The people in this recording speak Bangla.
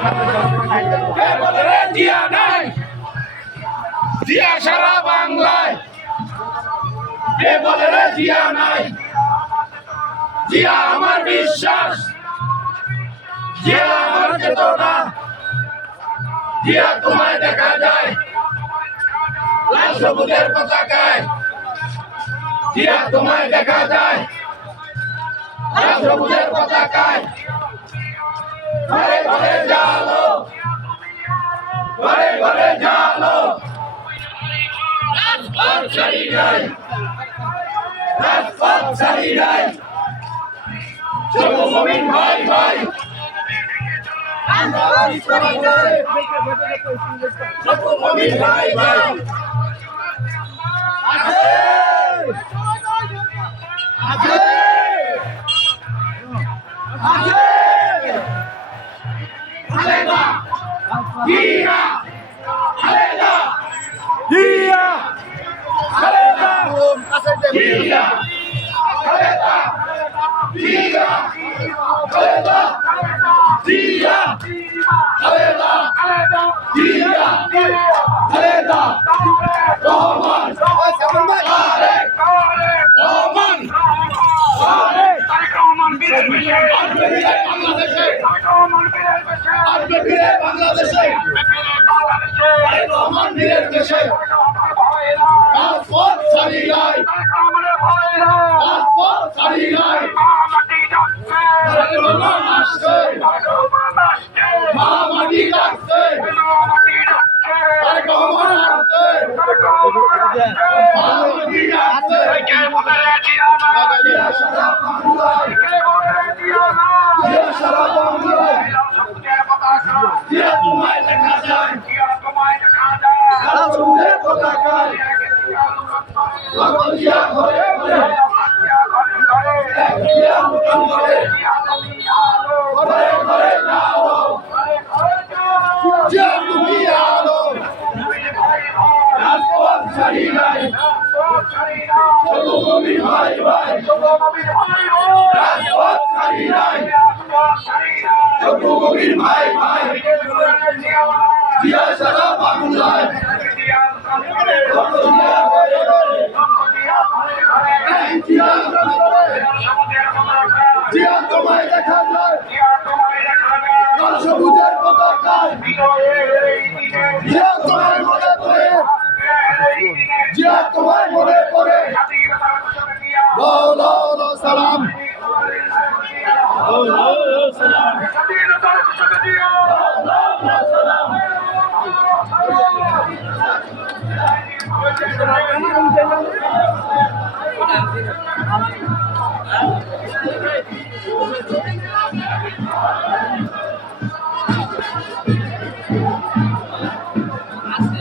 কে বলে রে জিয়া নাই, জিয়া সারা বাংলায়। কে বলে রে জিয়া নাই, জিয়া আমার বিশ্বাস, জিয়া আমার চেতনা। জিয়া তোমায় দেখা যায় লাল সবুজের পতাকায়, জিয়া তোমায় দেখা যায় লাল সবুজের পতাকায়। ঘরে ঘরে জালো, ঘরে ঘরে জালো, রাজপথ ছাড়ি নাই, রাজপথ ছাড়ি নাই। চলো মুমিন ভাই ভাই, চলো মুমিন ভাই ভাই। আছে আছে আছে খালেদা জিয়া, খালেদা জিয়া, খালেদা জিয়া, খালেদা জিয়া, খালেদা জিয়া, খালেদা জিয়া, খালেদা রহমান, তারেক রহমান, তারেক রহমান বীরের বেশে, আসবে বীরের বাংলাদেশে, আসবে বীরের বাংলাদেশে, তারেক রহমান বীরের বেশে। রাজপথ ছাড়ি নাই, রাজপথ ছাড়ি নাই। তারেক রহমান আসছে, মা মাটি ডাকছে, তারেক রহমান আসছে, মা মাটি ডাকছে। জিয়া সারা বাংলায়, জিয়া সারা বাংলায়। জিয়া তোমায় দেখা যায় লাল সবুজের পতাকায়, জিয়া ঘরে ঘরে, জিয়া নতুন ঘরে, ঘরে ঘরে আলো, জিয়া তুমি আলো। রাজপথ ছাড়ি নাই, চলো মুমিন ভাই ভাই। রাজপথ ছাড়ি নাই, চলো মুমিন ভাই ভাই। জিয়া সারা বাংলায়, জিয়া তোমায় দেখা যায় লাল সবুজের পতাকায়, জিয়া তোমায় মনে পড়ে, জিয়া তোমায় মনে পড়ে। লাও লাও লাও সালাম, লাও লাও সালাম, লাও লাও সালাম। আছে